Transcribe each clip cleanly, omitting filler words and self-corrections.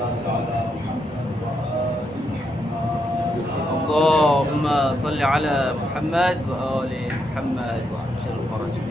الصلاة على محمد وآل محمد. اللهم صل على محمد وآل محمد وعجل فرجهم.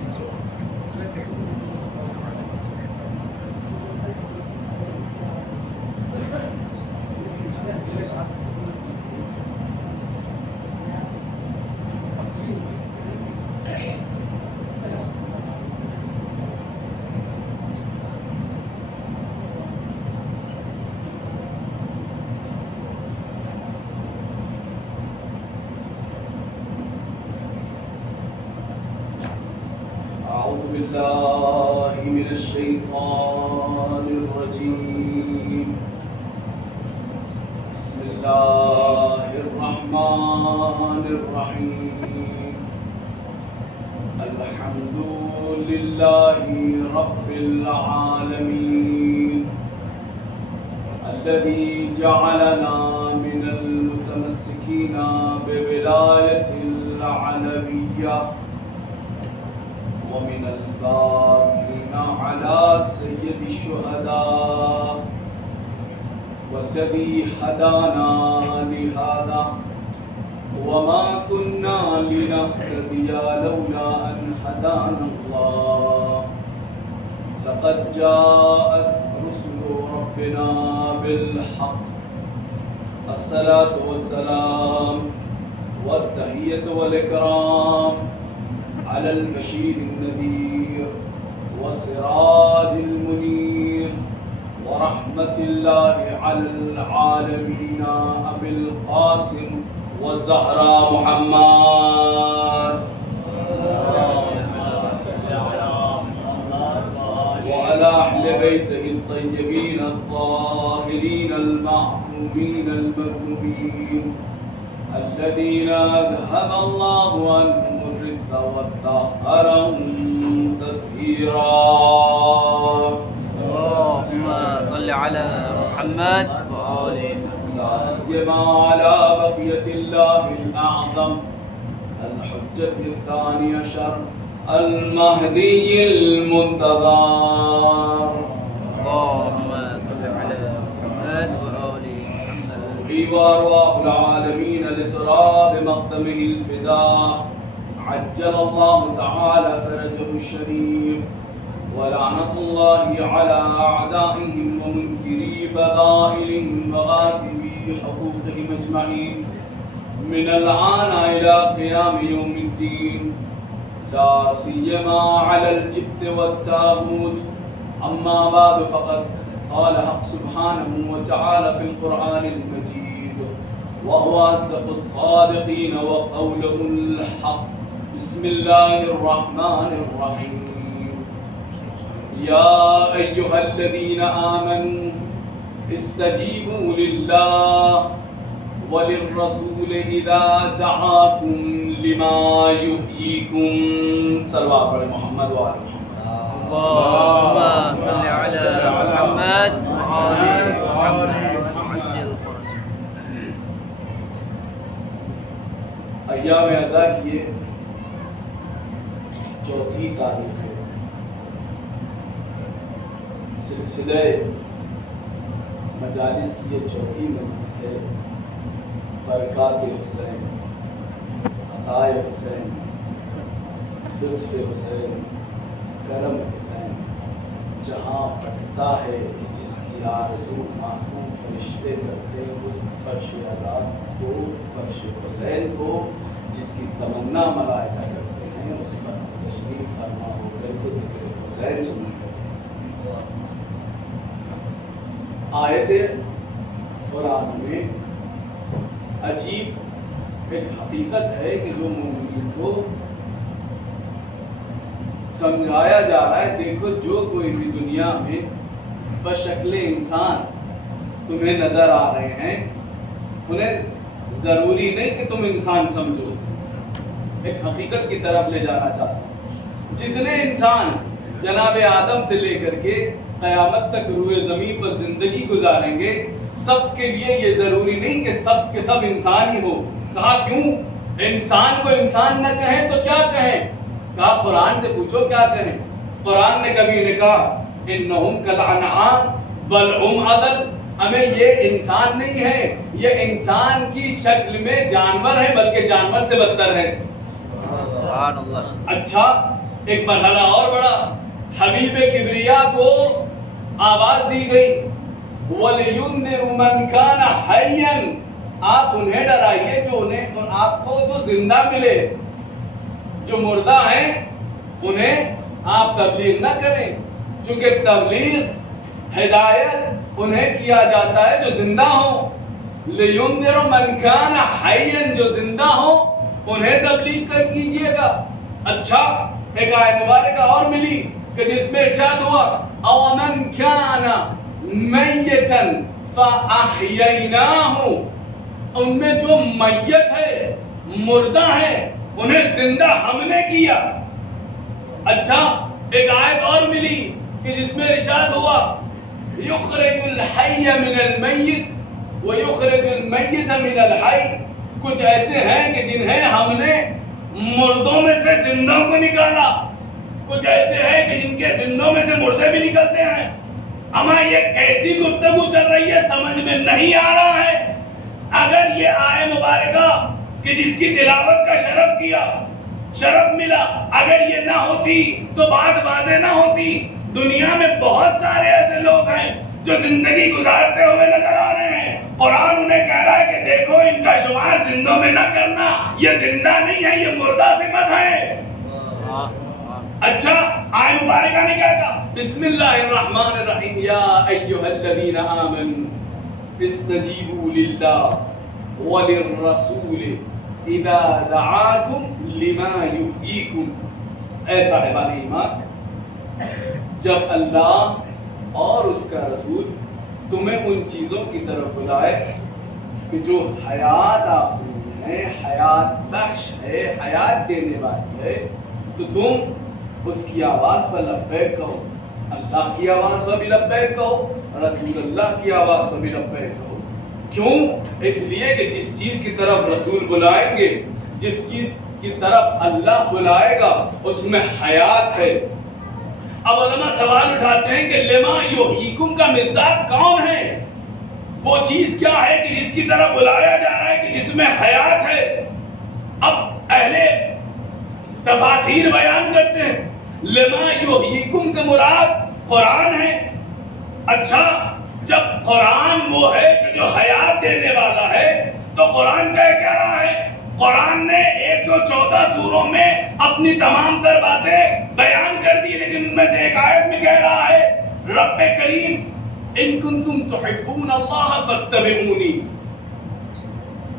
أعوذ بالله من الشيطان الرجيم. بسم الله الرحمن الرحيم. الحمد لله رب العالمين الذي جعلنا من المتمسكين بولاية العلوية ومن الباقين على سيد الشهداء والذي هدانا لهذا وما كنا لنهتدي لولا أن هدانا الله. لقد جاءت رسل ربنا بالحق. الصلاة والسلام والتحية والإكرام على البشير النذير والسراج المنير ورحمة الله على العالمين أبي القاسم والزهراء محمد وعلى أهل بيته الطيبين الطاهرين المعصومين المذنوبين الذين أذهب الله عنهم الرجس وطهرهم تطهيرا. اللهم صل على محمد وآل محمد لا سيما على بقية الله الأعظم الحجة الثاني عشر المهدي المنتظر. اللهم صل على محمد وآل محمد وأرواح العالمين لتراب مقدمه الفداء عجل الله تعالى فرجه الشريف. ولعنة الله على أعدائهم ومنكري فضائلهم وغاسبي حقوقهم أجمعين من الآن إلى قيام يوم الدين، لا سيما على الجبت والتاغوت. أما بعد فقد قال حق سبحانه وتعالى في القرآن المجيد وهو أصدق الصادقين وقوله الحق. بسم الله الرحمن الرحيم. يا أيها الذين آمنوا استجيبوا لله وللرسول إذا دعاكم لما يحييكم. صلوات على محمد وآل محمد. اللهم صل على محمد وآل محمد وعجل فرجهم. ایام عزا کی یہ چوتھی تاریخ ہے. سلسلہ مجالس کی یہ چوتھی مجلس ہے. برکات حسین، عطاء حسین، لطف حسین، کرم حسین جہاں پٹتا ہے جس کی آرزو معصوم فرشتے کرتے اس فرش آزاد کو، فرش حسین کو جس کی تمنا ملائکہ کرتے ہیں، اس پر تشریف فرما ہو کر کے ذکر حسین سنتے ہیں. آیت قرآن میں عجیب ایک حقیقت ہے کہ جو مومنین کو سمجھایا جا رہا ہے. دیکھو جو کوئی بھی دنیا میں بشکل انسان تمہیں نظر آ رہے ہیں انہیں ضروری نہیں کہ تم انسان سمجھو. ایک حقیقت کی طرف لے جانا چاہتا ہوں. جتنے انسان جناب آدم سے لے کر کے قیامت تک روئے زمین پر زندگی گزاریں گے سب کے لیے یہ ضروری نہیں کہ سب کے سب انسان ہی ہو. کہا کیوں؟ انسان کو انسان نہ کہیں تو کیا کہیں؟ کہا قرآن سے پوچھو کیا کہیں. قرآن نے کبھی نے کہا انہم کالانعام بل ہم اضل. ہمیں یہ انسان نہیں ہے، یہ انسان کی شکل میں جانور ہے، بلکہ جانور سے بدتر ہے۔ سبحان اللہ۔ اچھا ایک مرحلہ اور بڑا، حبیب کبریا کو آواز دی گئی وَلِيُنذِرُ مَنْ كَانَ حَيًّا، آپ انہیں ڈرائیے جو آپ کو جو زندہ ملے، جو مردہ ہیں انہیں آپ تبلیغ نہ کریں، چونکہ تبلیغ ہدایت انہیں کیا جاتا ہے جو زندہ ہوں۔ لِيُنذِرُ مَنْ كَانَ حَيًّا، جو زندہ ہوں انہیں تبلیغ کر کیجئے گا۔ اچھا ایک آیت مبارکہ اور ملی کہ جس میں ارشاد ہوا أَوَمَنْ كَانَ مَيِّتًا فَأَحْيَيْنَاهُ، ان میں جو میت ہے مردہ ہے انہیں زندہ ہم نے کیا۔ اچھا ایک آیت اور ملی کہ جس میں ارشاد ہوا یخرج الحی من المیت ویخرج المیت من الحی، کچھ ایسے ہیں کہ جنہیں ہم نے مردوں میں سے زندوں کو نکالا، کچھ ایسے ہیں کہ جن کے زندوں میں سے مردے بھی نکلتے ہیں۔ اما یہ کیسی گفتگو چل رہی ہے سمجھ میں نہیں آ رہا ہے۔ اگر یہ آئے مبارکہ کہ جس کی تلاوت کا شرف ملا، اگر یہ نہ ہوتی تو بات واضح نہ ہوتی۔ دنیا میں بہت سارے ایسے لوگ ہیں جو زندگی گزارتے ہوئے نظر آ رہے ہیں، قرآن انہیں کہہ رہا ہے کہ دیکھو ان کا شمار زندوں میں نہ کرنا، یہ زندہ نہیں ہے، یہ مردہ صفت ہے۔ اچھا آئے مبارکہ نے کیا کہا؟ بسم اللہ الرحمن الرحیم، یا ایھا الذین آمنوا استجیبوا للہ وللرسول اذا دعاکم لما یحییکم۔ اے صاحبان ایمان، جب اللہ اور اس کا رسول تمہیں ان چیزوں کی طرف بلائے کہ جو حیات آفرین ہے، حیات بخش ہے، حیات دینے والی ہے، تو تم اس کی آواز پر لبیک کہو، اللہ کی آواز پر بھی لبیک کہو، رسول اللہ کی آواز پر بھی لبیک کہو۔ کیوں؟ اس لیے کہ جس چیز کی طرف رسول بلائیں گے، جس چیز کی طرف اللہ بلائے گا، اس میں حیات ہے۔ اب علماء سوال اٹھاتے ہیں کہ لما یحییکم کا مصداق کون ہے؟ وہ چیز کیا ہے کہ جس کی طرف بلایا جا رہا ہے کہ جس میں حیات ہے؟ اب اہل تفاسیر بیان کرتے ہیں لما یحییکم سے مراد قرآن ہے۔ اچھا جب قرآن وہ ہے کہ جو حیات دینے والا ہے تو قرآن کہہ رہا ہے، قرآن نے 114 سوروں میں اپنی تمام تر باتیں بیان کر دی، لیکن ان میں سے ایک آیت میں کہہ رہا ہے رب کریم ان کنتم تحبون اللہ فاتبعونی،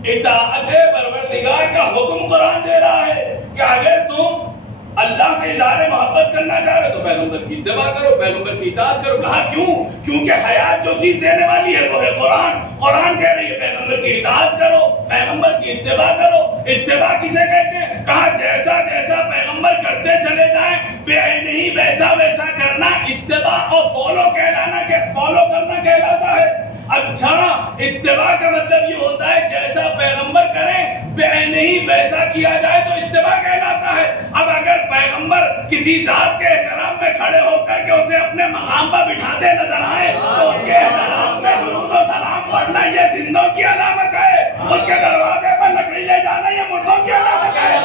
اطاعت پروردگار کا حکم قرآن دے رہا ہے کہ اگر تم اللہ سے اظہار محبت کرنا چاہ رہے تو پیغمبر کی اتباع کرو، پیغمبر کی اطاعت کرو۔ کہا کیوں؟ کیونکہ حیات جو چیز دینے والی ہے وہ ہے قرآن۔ قرآن کہہ رہی ہے پیغمبر کی اطاعت کرو، پیغمبر کی اتباع کرو۔ اتباع کسے کہتے ہیں؟ کہا جیسا جیسا پیغمبر کرتے چلے جائیں بے نہیں ویسا ویسا کرنا اتباع اور فالو کرنا کہلاتا ہے۔ اچھا اتباع کا مطلب یہ ہوتا ہے جیسا پیغمبر کریں بے نہیں ویسا کیا جائے تو اتباع کہلاتا ہے۔ اب اگر پیغمبر کسی ذات کے احترام میں کھڑے ہو کر کے اسے اپنے مقام پر بٹھاتے نظر آئے تو اس کے احترام میں درود و سلام پڑھنا یہ زندوں کی علامت ہے، اس کے دروازے پر لکڑی لے جانا یہ مردوں کی علامت ہے۔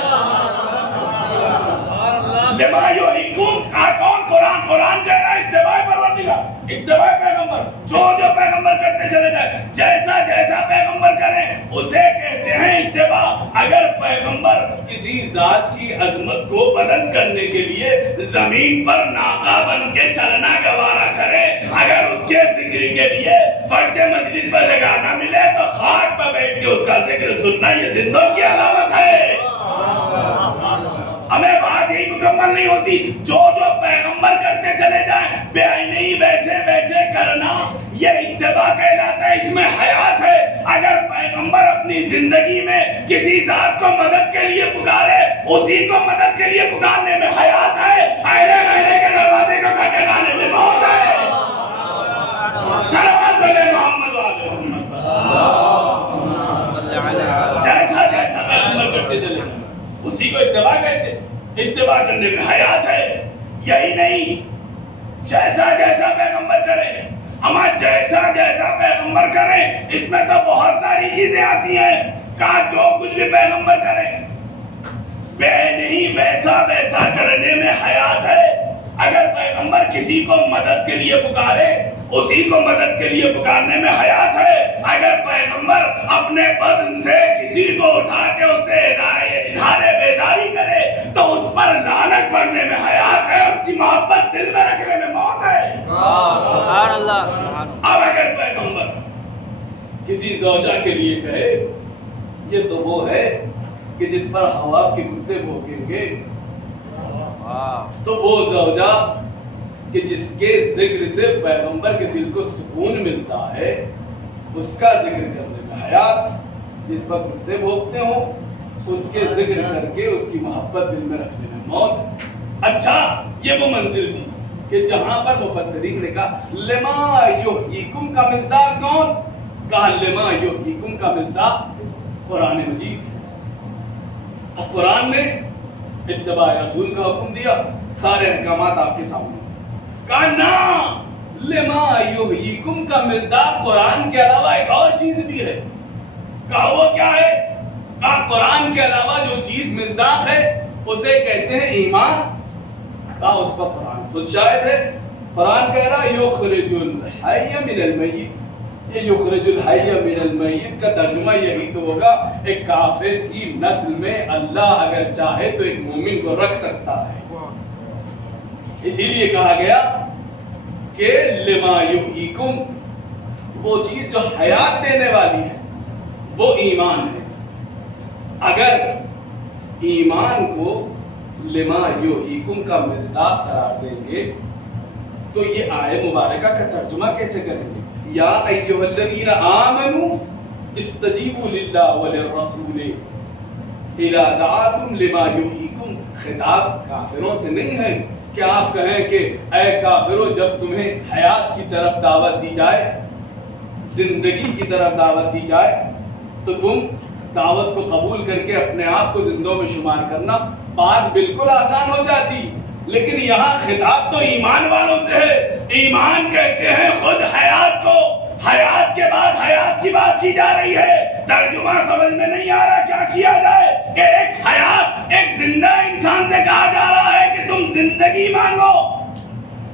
لما یحییکم کون؟ قرآن کہہ رہا ہے اتباع پروردگار، اتباع پیغمبر، جو پیغمبر کرتے چلے جائے، جیسا جیسا پیغمبر کریں اسے کہتے ہیں اتباع۔ اگر پیغمبر کسی ذات کی عظمت کو بلند کرنے کے لیے زمین پر ناقہ بن کے چلنا گوارا کرے، اگر اس کے ذکر کے لیے فرش مجلس پر جگہ نہ ملے تو خاک پر بیٹھ کے اس کا ذکر سننا یہ زندوں کی علامت ہے۔ ہمیں بات یہی مکمل نہیں ہوتی، جو پیغمبر کرتے چلے جائیں بے نہیں ویسے ویسے کرنا یہ اتباع کہلاتا ہے، اس میں حیات ہے۔ اگر پیغمبر اپنی زندگی میں کسی ذات کو مدد کے لیے پکارے، اسی کو مدد کے لیے پکارنے میں حیات ہے۔ اہلِ کے دروازے کو کھٹکھٹانے میں موت ہے۔ صلوات علی محمد وعلی محمد۔ جیسا جیسا پیغمبر کرتے چلے جائیں اسی کو اتباع کہتے ہیں۔ اتباع کرنے میں حیات ہے۔ یہی نہیں، جیسا جیسا پیغمبر کرے، اما جیسا جیسا پیغمبر کریں اس میں تو بہت ساری چیزیں آتی ہیں. کہا جو کچھ بھی پیغمبر کریں بے نہیں ویسا ویسا کرنے میں حیات ہے. اگر پیغمبر کسی کو مدد کے لیے پکارے اسی کو مدد کے لیے پکارنے میں حیات ہے. اگر پیغمبر اپنے بدن سے کسی کو اٹھا کے اس سے اظہار بیزاری کرے تو اس پر لعنت پڑھنے میں حیات ہے. اس کی محبت دل میں رکھنے میں موت ہے. سبحان اللہ سبحان اللہ. اب اگر پیغمبر کسی زوجہ کے لیے کہے یہ تو وہ ہے کہ جس پر ہوا کے کتے بھونکیں گے، تو وہ زوجہ کہ جس کے ذکر سے پیغمبر کے دل کو سکون ملتا ہے اس کا ذکر کرنے میں حیات. جس پر کتے بھونکتے ہوں اس کے ذکر کر کے اس کی محبت دل میں رکھنے میں موت. اچھا یہ وہ منزل تھی کہ جہاں پر مفسرین نے کہا لما یحییکم کا مصداق کون؟ کہا لما یحییکم کا مصداق قرآن مجید. اب قرآن نے اتباع رسول کا حکم دیا، سارے احکامات آپ کے سامنے. کہا نا لما یحییکم کا مصداق قرآن کے علاوہ ایک اور چیز بھی ہے. کہا وہ کیا ہے؟ کہا قرآن کے علاوہ جو چیز مصداق ہے اسے کہتے ہیں ایمان. کہا اس پر قرآن خود شاہد ہے. قرآن کہہ رہا یخرج الحی من المیت. یہ یخرج الحی من المیت کا ترجمہ یہی تو ہوگا ایک کافر کی نسل میں اللہ اگر چاہے تو ایک مومن کو رکھ سکتا ہے. اسی لیے کہا گیا کہ لما یحییکم وہ چیز جو حیات دینے والی ہے وہ ایمان ہے. اگر ایمان کو لما یحییکم کا مصداق قرار دیں گے تو یہ آیت مبارکہ کا ترجمہ کیسے کریں گے؟ یا ایھا الذین آمنوا استجیبوا للہ وللرسول اذا دعاکم لما یحییکم. خطاب کافروں سے نہیں ہے کہ آپ کہیں کہ اے کافروں جب تمہیں حیات کی طرف دعوت دی جائے، زندگی کی طرف دعوت دی جائے تو تم دعوت کو قبول کر کے اپنے آپ کو زندوں میں شمار کرنا. بات بالکل آسان ہو جاتی، لیکن یہاں خطاب تو ایمان والوں سے ہے. ایمان کہتے ہیں خود حیات کو. حیات کے بعد حیات کی بات کی جا رہی ہے. ترجمہ سمجھ میں نہیں آ رہا کیا کیا جائے کہ ایک حیات ایک زندہ انسان سے کہا جا رہا ہے کہ تم زندگی مانگو.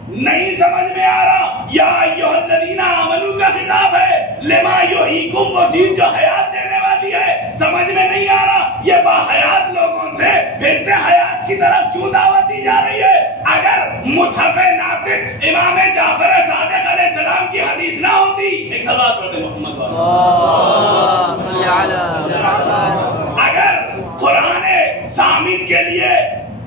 نہیں سمجھ میں آ رہا. یا ایھا الذین آمنوا کا خطاب ہے. لما یحییکم وہ چیز جو حیات دینے والی ہے. سمجھ میں نہیں آ رہا یہ باحیات لوگوں سے پھر سے حیات کی طرف کیوں دعوت دی جا رہی ہے؟ اگر مصحف ناطق امام جعفر صادق علیہ السلام کی حدیث نہ ہوتی. ایک سوال پڑھتے محمد صلی علی اگر قرآن صامت کے لیے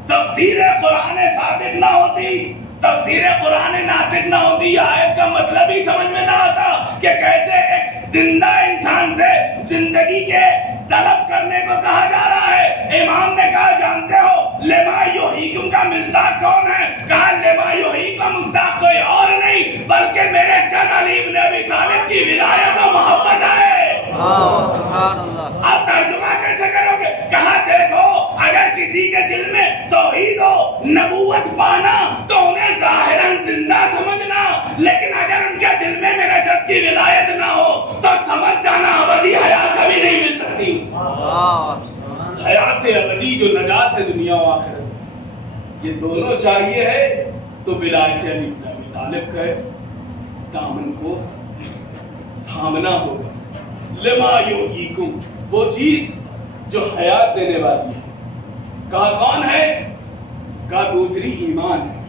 تفسیر قرآن صادق نہ ہوتی، تفسیر قرآن ناطق نہ ہوتی، یہ آیت کا مطلب ہی سمجھ میں نہ آتا کہ کیسے ایک زندہ انسان سے زندگی کے طلب کرنے کو کہا جا رہا ہے. امام نے کہا جانتے ہو لما یحییکم کا مصداق کون ہے؟ کہا لما یحییکم کا مصداق کوئی اور نہیں بلکہ میرے جد علی بن ابی طالب کی ولایت و محبت ہے. سبحان اللہ. اب ترجمہ کیسے کرو گے؟ کہا دیکھو اگر کسی کے دل میں توحید و نبوت پانا تو انہیں ظاہراً زندہ سمجھنا، لیکن اگر ان کے دل میں میرے جد کی ولایت نہ ہو تو سمجھ جانا ابدی حیات کبھی نہیں مل سکتی. حیات ابدی جو نجات ہے دنیا و آخرت، یہ دونوں چاہیے ہے تو ولایت علی بن ابی طالب کا دامن کو تھامنا ہوگا. لما یحییکم وہ چیز جو حیات دینے والی ہے. کہا کون ہے؟ کہا دوسری ایمان ہے.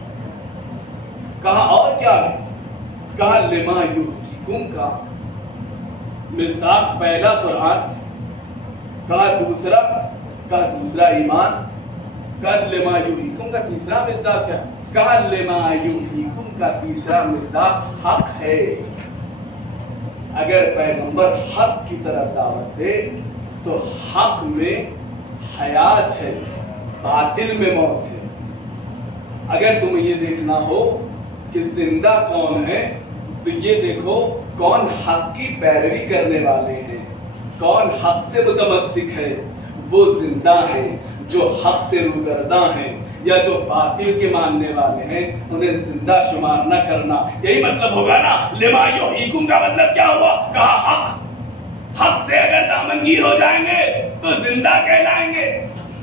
کہا اور کیا ہے؟ کہا لما یحییکم کا مصداق پہلا قرآن. کہا دوسرا ایمان. کہا لما یحییکم کا تیسرا مصداق کیا؟ کہا لما یحییکم کا تیسرا مصداق حق ہے. اگر پیغمبر حق کی طرف دعوت دے تو حق میں حیات ہے، باطل میں موت ہے. اگر تمہیں یہ دیکھنا ہو کہ زندہ کون ہے تو یہ دیکھو کون حق کی پیروی کرنے والے ہیں، کون حق سے متمسک ہے. وہ زندہ ہیں جو حق سے روگرداں ہیں. یا جو باطل کے ماننے والے ہیں انہیں زندہ شمار نہ کرنا. یہی مطلب ہوگا نا. لما یحییکم کا مطلب کیا ہوا؟ کہا حق سے اگر دامنگیر ہو جائیں گے تو زندہ کہلائیں گے.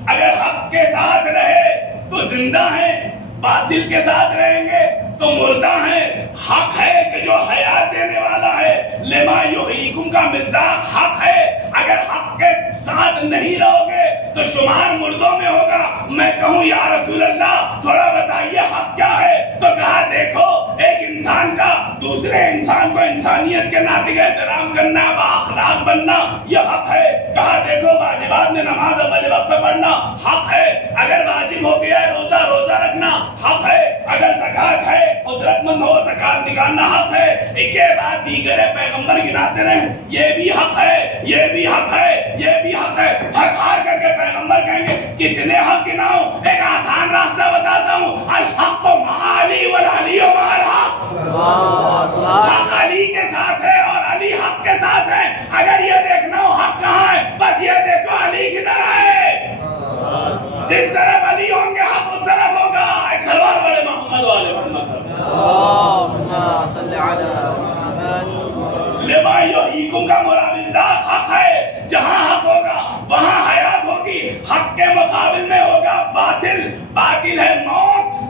اگر حق کے ساتھ رہے تو زندہ ہیں، باطل کے ساتھ رہیں گے تو مردہ ہیں. حق ہے کہ جو حیات دینے والا ہے. لما یحییکم کا مزاح حق ہے. اگر حق کے ساتھ نہیں رہو گے تو شمار مردوں میں ہوگا. میں کہوں یا رسول اللہ تھوڑا بتائیے حق کیا ہے؟ تو کہا دیکھو ایک انسان کا دوسرے انسان کو انسانیت کے ناطق احترام کرنا، بااخلاق بننا، یہ حق ہے. کہا دیکھو واجبات میں نماز اول وقت پہ پڑھنا حق ہے. اگر واجب ہو گیا ہے روزہ رکھنا حق ہے. اگر زکات ہے قدرت مند ہو زکات نکالنا حق ہے. ایک کے بعد دیگر پیغمبر گناتے رہیں یہ بھی حق ہے، یہ بھی حق ہے، یہ بھی حق ہے. تھک ہار کر کے پیغمبر کہیں گے کتنے حق گناؤں؟ ایک آسان راستہ بتاتا ہوں. الحق مع علی والعلی مع الحق. حق علی کے ساتھ ہے اور علی حق کے ساتھ ہے. اگر یہ دیکھنا ہو حق کہاں ہے بس یہ دیکھو علی کدھر ہے. جس طرف علی ہوں گے حق اس طرف ہوگا. ایک سلوات پڑھے محمد والے محمد. لما یحییکم کا مراد حق ہے. جہاں حق ہوگا وہاں حیات ہوگی. حق کے مقابل میں ہوگا باطل ہے موت.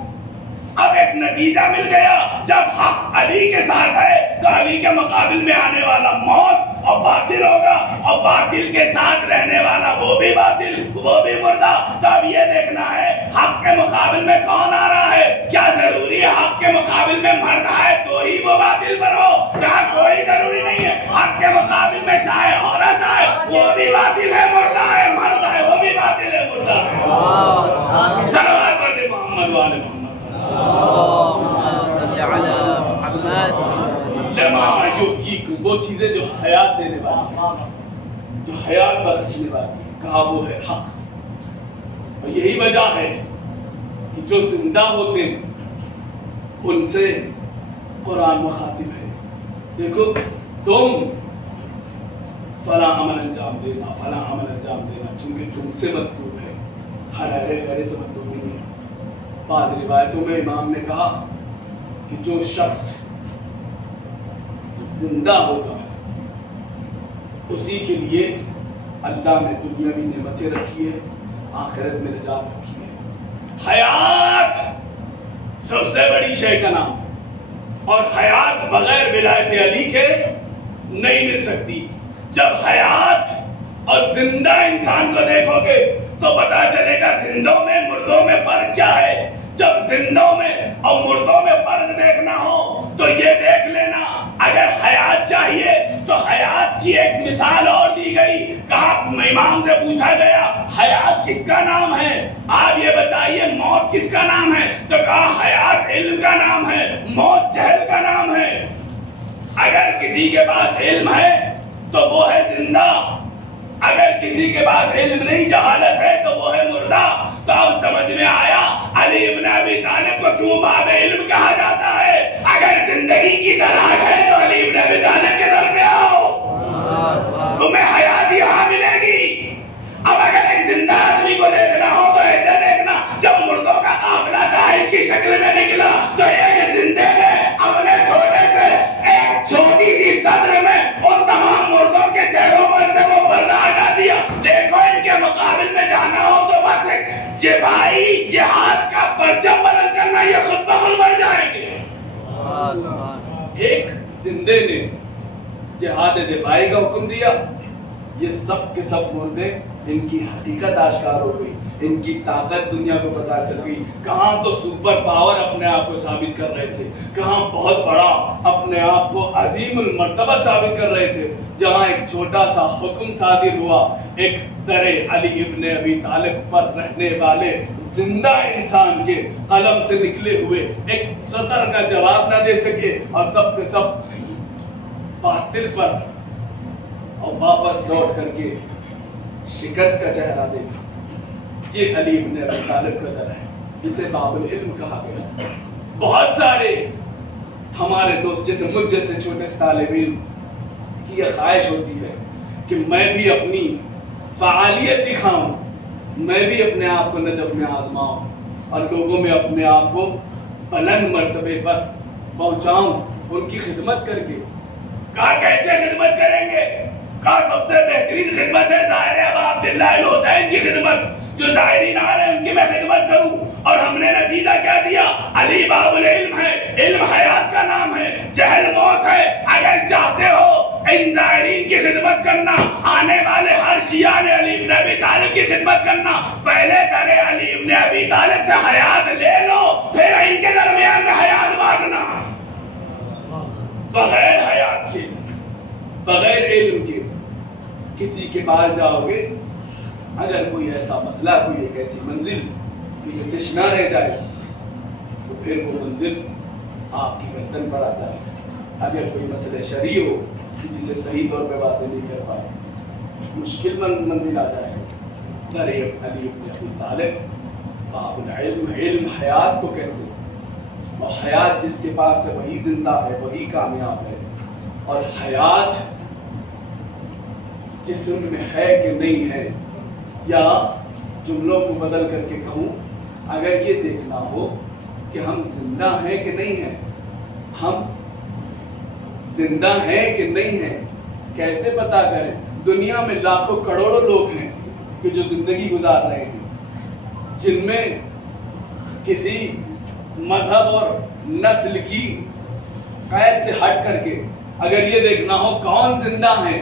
اب ایک نتیجہ مل گیا. جب حق علی کے ساتھ ہے تو علی کے مقابل میں آنے والا موت اور باطل ہوگا، اور باطل کے ساتھ رہنے والا وہ بھی باطل، وہ بھی مردہ. تو اب یہ دیکھنا ہے حق کے مقابل میں کون آ رہا ہے. کیا ضروری ہے حق کے مقابل میں مرنا ہے تو ہی وہ باطل پر ہو؟ کیا کوئی ضروری نہیں ہے. حق کے مقابل میں چاہے عورت آئے وہ بھی باطل ہے، مردہ ہے، مرد ہے وہ بھی باطل ہے، مردہ ہے. صلوات پڑھتے محمد والے محمد. لما یحییکم وہ چیزیں جو حیات دینے والی، جو حیات بخشنے والی، کہا وہ ہے حق. اور یہی وجہ ہے کہ جو زندہ ہوتے ہیں ان سے قرآن مخاطب ہے. دیکھو تم فلاں عمل انجام دینا، فلاں عمل انجام دینا، چونکہ تم سے مطلوب ہے، ہر غیر سے مطلوب نہیں ہے. بعض روایتوں میں امام نے کہا کہ جو شخص زندہ ہوگا اسی کے لیے اللہ نے دنیا میں نعمتیں رکھی ہے، آخرت میں نجات رکھی ہے. حیات سب سے بڑی شے کا نام، اور حیات بغیر ولایت علی کے نہیں مل سکتی. جب حیات اور زندہ انسان کو دیکھو گے تو پتا چلے گا زندوں میں مردوں میں فرق کیا ہے. جب زندوں میں اور مردوں میں فرق دیکھنا ہو تو یہ دیکھ لینا. اگر حیات چاہیے تو حیات کی ایک مثال اور دی گئی. کہا امام سے پوچھا گیا حیات کس کا نام ہے؟ آپ یہ بتائیے موت کس کا نام ہے؟ تو کہا حیات علم کا نام ہے، موت جہل کا نام ہے. اگر کسی کے پاس علم ہے تو وہ ہے زندہ، اگر کسی کے پاس علم نہیں جہالت ہے تو وہ ہے مردہ. تو اب سمجھ میں آیا علی ابن ابی طالب کو کیوں باب علم کہا جاتا ہے. اگر زندگی کی تلاش ہے تو علی ابن ابی طالب کے در میں آؤ، تمہیں حیات یہاں ملے گی. اب اگر ایک زندہ آدمی کو دیکھنا ہو تو ایسے دیکھنا جب مردوں کا قافلہ داعش کی شکل میں نکلا تو ایک زندے نے اپنے چھوٹے سے ایک چھوٹی سی صدر میں ان تمام مردوں کے چہروں پر سے وہ پردہ ہٹا دیا. دیکھو ان کے مقابل میں جانا ہو تو بس ایک جبائی جہاد کا پرچم بلند کرنا یہ خود بخود بن جائیں گے. ایک زندے نے جہاد دفاعی کا حکم دیا، یہ سب کے سب مردے ان کی حقیقت آشکار ہو گئی، ان کی طاقت دنیا کو پتا چل گئی. کہاں تو سپر پاور اپنے آپ کو ثابت کر رہے تھے، کہاں بہت بڑا اپنے آپ کو عظیم المرتبہ ثابت کر رہے تھے. جہاں ایک چھوٹا سا حکم صادر ہوا ایک در علی ابن ابی طالب پر رہنے والے زندہ انسان کے قلم سے نکلے ہوئے ایک سطر کا جواب نہ دے سکے اور سب کے سب باطل پر اور واپس لوٹ کر کے شکست کا چہرہ دیکھا. یہ علی ابن ابی طالب کا در ہے، اسے باب العلم کہا گیا. بہت سارے ہمارے دوست جیسے مجھ جیسے چھوٹے طالب علم کی یہ خواہش ہوتی ہے کہ میں بھی اپنی فعالیت دکھاؤں، میں بھی اپنے آپ کو نجف میں آزماؤں اور لوگوں میں اپنے آپ کو بلند مرتبے پر پہنچاؤں ان کی خدمت کر کے. کہا کیسے خدمت کریں گے؟ کہا سب سے بہترین خدمت ہے ظاہر ابا عبداللہ الحسین کی خدمت. جو ظاہرین آ رہے ہیں ان کی میں خدمت کروں. اور ہم نے نتیجہ کیا دیا؟ علی باب العلم ہے، علم حیات کا نام ہے، جہل موت ہے. اگر چاہتے ہو ان ظاہرین کی خدمت کرنا، آنے والے ہر شیعہ نے علی ابن ابی طالب کی خدمت کرنا، پہلے کرے علی ابن ابی طالب سے حیات لے لو، پھر ان کے درمیان میں حیات بانٹنا. بغیر حیات کے، بغیر علم کے کسی کے پاس جاؤ گے، اگر کوئی ایسا مسئلہ، کوئی ایک ایسی منزل کہ جو تشنا رہ جائے، تو پھر وہ منزل آپ کی گردن پر آ جائے. اگر کوئی مسئلہ شرعی ہو کہ جسے صحیح طور پہ واضح نہیں کر پائے، مشکل منزل آ جائے. علی ابن ابی طالب باب العلم، علم حیات کو کہتے ہیں. اور حیات جس کے پاس ہے وہی زندہ ہے، وہی کامیاب ہے. اور حیات جسم میں ہے کہ نہیں ہے، یا جملوں کو بدل کر کے کہوں، اگر یہ دیکھنا ہو کہ ہم زندہ ہیں کہ نہیں ہیں، ہم زندہ ہیں کہ نہیں ہیں، کیسے پتا کریں؟ دنیا میں لاکھوں کروڑوں لوگ ہیں کہ جو زندگی گزار رہے ہیں، جن میں کسی مذہب اور نسل کی قید سے ہٹ کر کے اگر یہ دیکھنا ہو کون زندہ ہے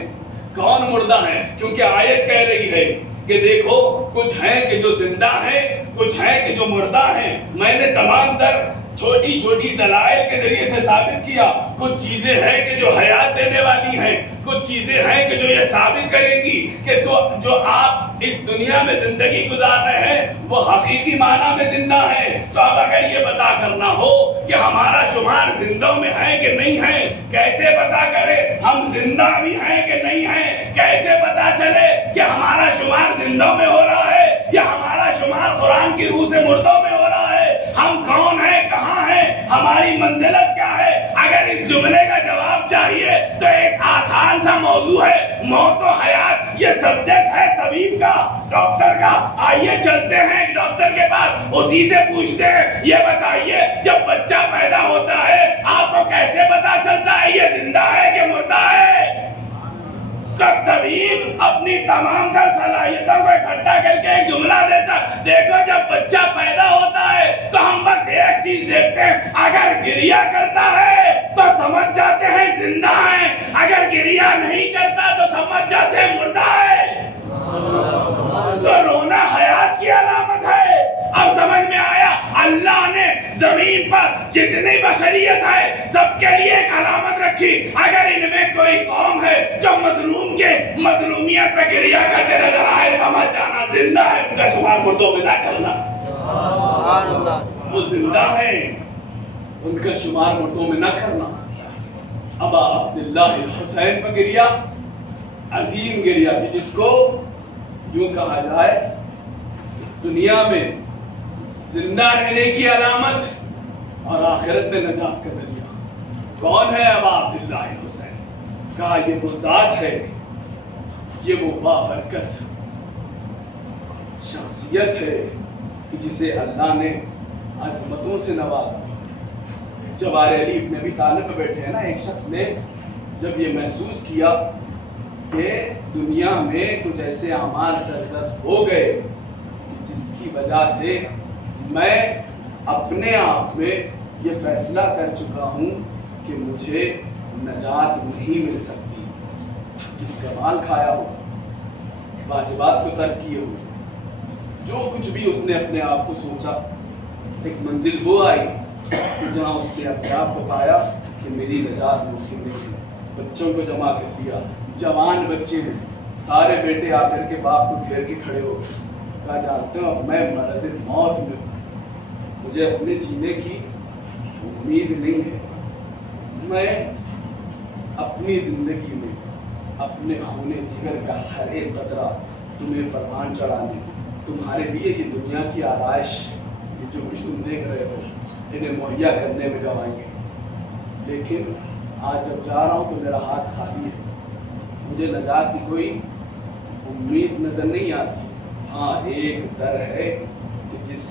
کون مردہ ہے. کیونکہ آیت کہہ رہی ہے کہ دیکھو کچھ ہیں کہ جو زندہ ہیں، کچھ ہیں کہ جو مردہ ہیں. میں نے تمام تر چھوٹی چھوٹی دلائل کے ذریعے سے ثابت کیا. کچھ چیزیں ہیں کہ جو حیات دینے والی ہیں، کچھ چیزیں ہیں کہ جو یہ ثابت کریں گی کہ جو آپ اس دنیا میں زندگی گزار رہے ہیں وہ حقیقی معنی میں زندہ ہیں. تو اب اگر یہ پتا کرنا ہو کہ ہمارا شمار زندوں میں ہے کہ نہیں ہے، کیسے پتا کرے ہم زندہ بھی ہیں کہ نہیں ہیں؟ کیسے پتا چلے کہ ہمارا شمار زندوں میں ہو رہا ہے یا ہمارا شمار قرآن کی روح سے مردوں میں ہو رہا ہے؟ ہم کون ہیں، کہاں ہیں، ہماری منزلت کیا ہے؟ اگر اس جملے کا جواب چاہیے تو ایک آسان سا موضوع ہے، موت و حیات. یہ سبجیکٹ ہے طبیب کا، ڈاکٹر کا. آئیے چلتے ہیں ایک ڈاکٹر کے پاس، اسی سے پوچھتے ہیں یہ بتائیے جب بچہ پیدا ہوتا ہے آپ کو کیسے پتا چلتا ہے یہ زندہ ہے کہ مردہ ہے؟ طبیب اپنی تمام تر صلاحیتوں کو اکٹھا کر کے ایک جملہ دیتا، دیکھو جب بچہ پیدا ہوتا ہے تو ہم بس ایک چیز دیکھتے ہیں، اگر گریہ کرتا ہے تو سمجھ جاتے ہیں زندہ ہے، اگر گریہ نہیں کرتا تو سمجھ جاتے ہیں مردہ ہے. تو رونا حیات کی علامت ہے. اب سمجھ میں آیا اللہ نے زمین پر جتنی بشریت ہے سب کے لیے ایک علامت رکھی. اگر ان میں کوئی قوم ہے جو مظلوم کے مظلومیت پہ گریہ کرتے نظر آئے، سمجھ جانا زندہ ہے، ان کا شمار مردوں میں نہ کرنا. وہ زندہ ہے، ان کا شمار مردوں میں نہ کرنا. ابا عبداللہ الحسین پہ گریہ، عظیم گریہ کہ جس کو یوں کہا جائے دنیا میں زندہ رہنے کی علامت اور آخرت میں نجات کا ذریعہ. کون ہے ابا عبداللہ الحسین؟ کہا یہ وہ ذات ہے، یہ وہ بابرکت شخصیت ہے کہ جسے اللہ نے عظمتوں سے نوازا. جوار علی ابن ابی طالب پہ بیٹھے ہیں نا، ایک شخص نے جب یہ محسوس کیا کہ دنیا میں کچھ ایسے اعمال سرزد ہو گئے جس کی وجہ سے میں اپنے آپ میں یہ فیصلہ کر چکا ہوں کہ مجھے نجات نہیں مل سکتی. جس کا مال کھایا ہو، واجبات کو ترک کیے ہو، جو کچھ بھی اس نے اپنے آپ کو سوچا، ایک منزل وہ آئی جہاں اس نے اپنے آپ کو پایا کہ میری نجات ممکن نہیں ہے. بچوں کو جمع کر دیا، جوان بچے ہیں، سارے بیٹے آ کر کے باپ کو گھیر کے کھڑے ہو گئے. کہا جانتے ہو اب میں مرض موت میں ہوں، مجھے اپنے جینے کی امید نہیں ہے. میں اپنی زندگی میں اپنے خون جگر کا ہر ایک قطرہ تمہیں پروان چڑھانے، تمہارے لیے یہ دنیا کی آرائش، یہ جو کچھ تم دیکھ رہے ہو، انہیں مہیا کرنے میں گوائیں گے. لیکن آج جب جا رہا ہوں تو میرا ہاتھ خالی ہے. مجھے نجات کی کوئی امید نظر نہیں آتی. ہاں ایک در ہے کہ جس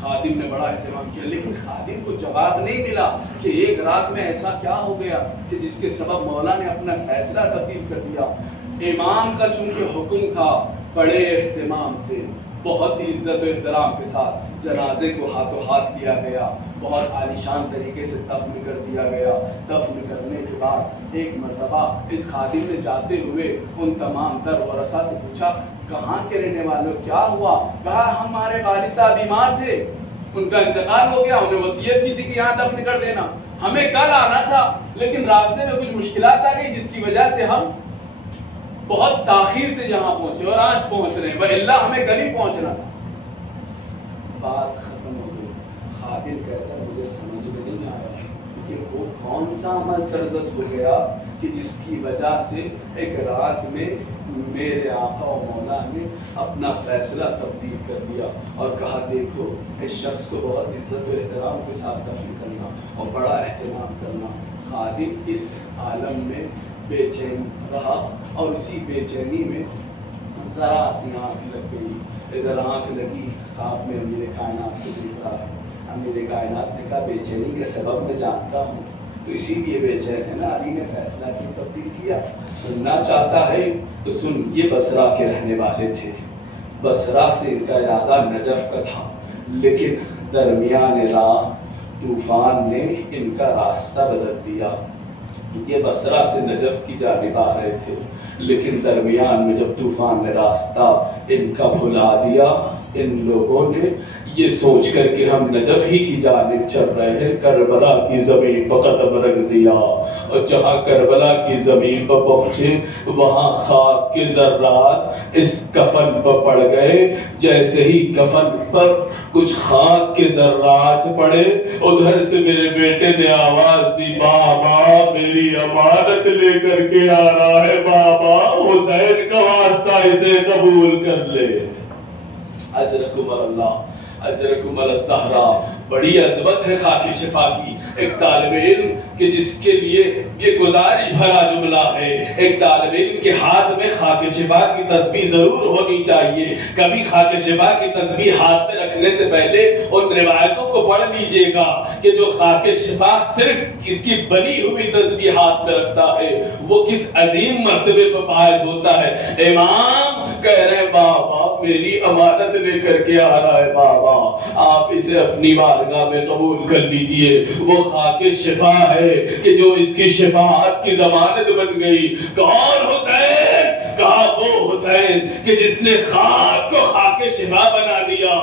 خادم نے بڑا اہتمام کیا لیکن خادم کو جواب نہیں ملا کہ ایک رات میں ایسا کیا ہو گیا کہ جس کے سبب مولا نے اپنا فیصلہ تبدیل کر دیا. امام کا چونکہ حکم تھا بڑے اہتمام سے بہت ہی عزت و احترام کے ساتھ جنازے کو ہاتھوں ہاتھ لیا گیا, بہت عالیشان طریقے سے دفن کر دیا گیا. دفن کرنے کے بعد ایک مرتبہ اس خادم نے جاتے ہوئے ان تمام تر ورثہ سے پوچھا کہاں کے رہنے والوں, کیا ہوا؟ کہا ہمارے والد صاحب بیمار تھے, ان کا انتقال ہو گیا, انہیں وصیت کی تھی کہ یہاں دفن کر دینا, ہمیں کل آنا تھا لیکن راستے میں کچھ مشکلات آ گئی جس کی وجہ سے ہم بہت تاخیر سے یہاں پہنچے اور آج پہنچ رہے ہیں, وَإِلَّا ہمیں کل ہی پہنچنا تھا. بات ختم ہو گئی. خادم کہتا ہے مجھے سمجھ میں نہیں آیا کہ وہ کون سا عمل سرزد ہو گیا کہ جس کی وجہ سے ایک رات میں میرے آقا و مولا نے اپنا فیصلہ تبدیل کر دیا اور کہا دیکھو اس شخص کو بہت عزت و احترام کے ساتھ دفن کرنا اور بڑا اہتمام کرنا. خادم اس عالم میں بے چین رہا اور اسی بے چینی میں ذرا سی آنکھ لگ گئی. ادھر آنکھ لگی, خواب میں امیر کائنات کو دیکھ رہا ہے. امیر کائنات نے کہا بے چینی کے سبب میں جانتا ہوں تو اسی لیے بے چین ہے نا, علی نے فیصلہ کیوں تبدیل کیا؟ سننا چاہتا ہے تو سن. یہ بصرہ کے رہنے والے تھے, بصرہ سے ان کا ارادہ نجف کا تھا لیکن درمیان راہ طوفان نے ان کا راستہ بدل دیا. یہ بصرہ سے نجف کی جانب آ رہے تھے لیکن درمیان میں جب طوفان نے راستہ ان کا بھلا دیا, ان لوگوں نے یہ سوچ کر کہ ہم نجف ہی کی جانب چل رہے ہیں, کربلا کی زمین پر قدم رکھ دیا اور جہاں کربلا کی زمین پر پہنچے وہاں خاک کے ذرات اس کفن پر پڑ گئے. جیسے ہی کفن پر کچھ خاک کے ذرات پڑے ادھر سے میرے بیٹے نے آواز دی بابا میری امانت لے کر کے آ رہا ہے, بابا حسین کا واسطہ اسے قبول کر لے. اجرکم اللہ اجرکم الزہرا. بڑی عظمت ہے خاک شفا کی. ایک طالب علم کہ جس کے لیے یہ گزارش بھرا جملہ ہے, ایک طالب علم کے ہاتھ میں خاک شفا کی تسبیح ضرور ہونی چاہیے. کبھی خاک شفا کی تسبیح ہاتھ میں رکھنے سے پہلے ان روایتوں کو پڑھ لیجئے گا کہ جو خاک شفا صرف اس کی بنی ہوئی تسبیح ہاتھ میں رکھتا ہے وہ کس عظیم مرتبے پر فائز ہوتا ہے. امام کہہ رہے ہیں بابا میری امانت لے کر کے آ رہا ہے, بابا آپ اسے اپنی بارگاہ میں قبول کر لیجئے. وہ خاک شفا ہے کہ جو اس کی شفاعت کی ضمانت بن گئی. کون حسین؟ کہا وہ حسین کہ جس نے خاک کو خاک شفا بنا دیا.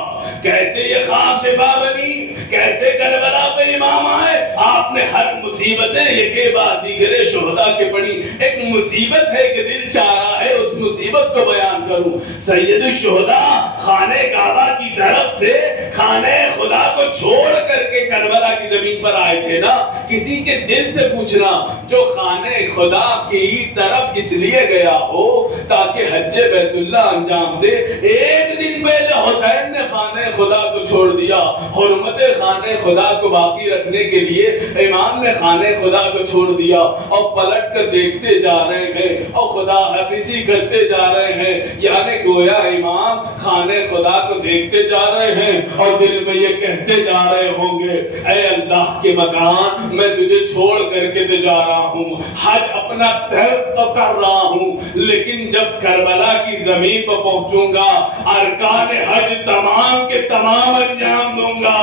کیسے یہ خاک شفا بنی؟ کیسے کربلا پہ امام آئے؟ آپ نے ہر مصیبتیں یکے بعد دیگرے شہداء کے پڑھی. ایک مصیبت ہے کہ دل چاہ رہا ہے اس مصیبت کو بیان کروں. سید الشہداء خانہ کعبہ کی طرف سے خانہ خدا کو چھوڑ کر کے کربلا کی زمین پر آئے تھے نا. کسی کے دل سے پوچھنا جو خانہ خدا کی طرف اس لیے گیا ہو تاکہ حج بیت اللہ انجام دے, ایک دن پہلے حسین نے خانہ خدا کو چھوڑ دیا. حرمت خانہ خدا کو باقی رکھنے کے لیے امام نے خانہ خدا کو چھوڑ دیا اور پلٹ کر دیکھتے جا رہے ہیں اور خدا حافظی کرتے جا رہے ہیں. یعنی گویا امام خانہ خدا کو دیکھتے جا رہے ہیں اور دل میں یہ کہتے جا رہے ہوں گے اے اللہ کے مکان میں تجھے چھوڑ کر کے تو جا رہا ہوں, حج اپنا طرف تو کر رہا ہوں لیکن جب کربلا کی زمین پر پہنچوں گا ارکان حج تمام کے تمام انجام دوں گا.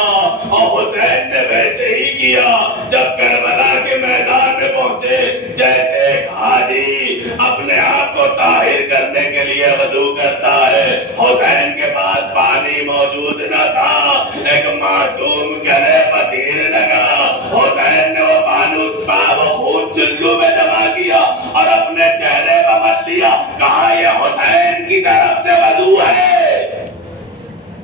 اور حسین نے ویسے ہی کیا. جب کربلا کے میدان میں پہنچے جیسے ایک حاجی اپنے آپ کو طاہر کرنے کے لیے وضو کرتا ہے, حسین کے پاس پانی موجود نہ تھا. ایک معصوم گلے پر تیر لگا, حسین نے وہ پانی وہ خون چلو میں جمع کیا اور اپنے چہرے پر مل لیا. کہا یہ حسین کی طرف سے وضو ہے.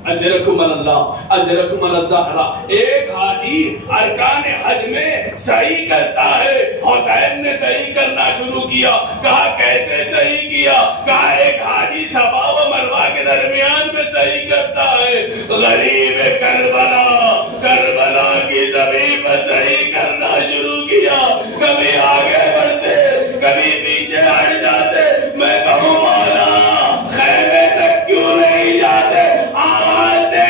اجرکم اللہ اجرکم الزہرا. ایک حاجی ارکان حج میں صحیح کرتا ہے, حسین نے صحیح کرنا شروع کیا. کہا کیسے صحیح کیا؟ کہا ایک حاجی صفا و مروہ کے درمیان میں صحیح کرتا ہے. غریب کربلا کربلا کی زمین پر صحیح کرنا شروع کیا. کبھی آگے بڑھتے کبھی پیچھے ہٹ جاتے. میں کہوں مولا خیمے تک کیوں نہیں جاتے؟ آواز دے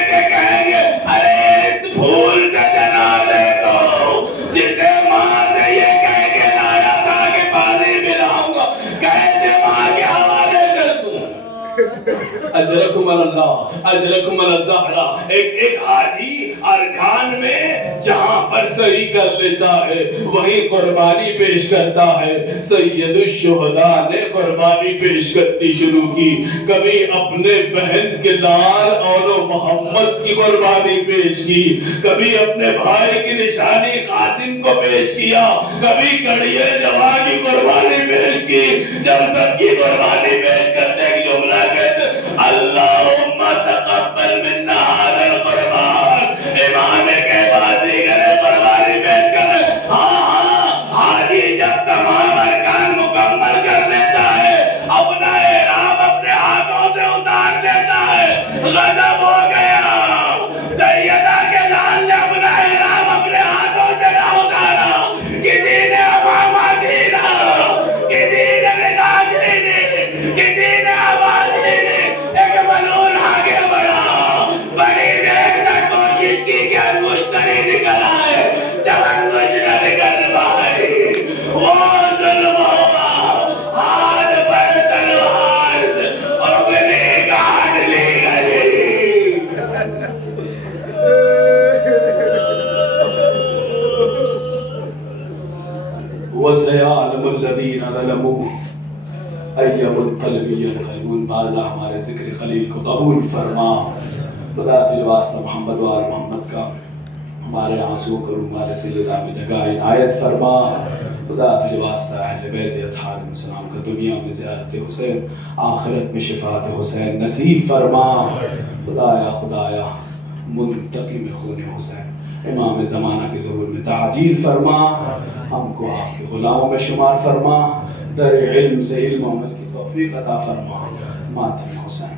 اجرکم اللہ اجرکم الزہرا، ایک حاجی ارکان میں جہاں پر صحیح کر لیتا ہے وہیں قربانی پیش کرتا ہے۔ سید الشہداء نے قربانی پیش کرنی شروع کی، کبھی اپنے بہن کے لال اور محمد کی قربانی پیش کی، کبھی اپنے بھائی کی نشانی قاسم کو پیش کیا، کبھی کڑیے جوان کی قربانی پیش کی۔ جب سب کی قربانی پیش کرتے ایک جملہ کہتے اللہم تقبل منا ھذا القربان، امام کے بعد دیگر قربانی پیش کرنے۔ حاجی جب تمام ارکان مکمل کر لیتا ہے اپنا احرام اپنے ہاتھوں سے اتار لیتا ہے، غضب ہو گیا سیدہ کے لال نے اپنا احرام اپنے ہاتھوں سے نہ اتارا، کسی نے امامہ چھینا، کسی نے نگاہ چھینی، کسی نے آواز چھینی، ایک ملعون آگے بڑھا، بڑی دیر تک کوشش کی کہ انگشتری نکل آئے، جب انگشت نہ نکل پائی وہ ظلم ہوا، ہاتھ پر تلوار انگلی کاٹ لی گئی۔ وَسَيَعْلَمُ الَّذِينَ ظَلَمُوا أَيَّ مُنقَلِبٍ يَنقَلِبُونَ۔ اللہ ہمارے ذکر خلیل کو قبول فرما، خدا تجھے واسطہ محمد و آل محمد کا ہمارے آنسو کرو ہمارے سیدہ میں جگہ عنایت فرما، خدا تجھے واسطہ اہل بیت اطہار علیہ السلام کا دنیا میں زیارت حسین آخرت میں شفاعت حسین نصیب فرما، خدایا منتقم خون حسین امام زمانہ کے ظہور میں تعجیل فرما، ہم کو آپ کے غلاموں میں شمار فرما، در علم سے علم و عمل کی توفیق عطا فرما، ماتم حسین۔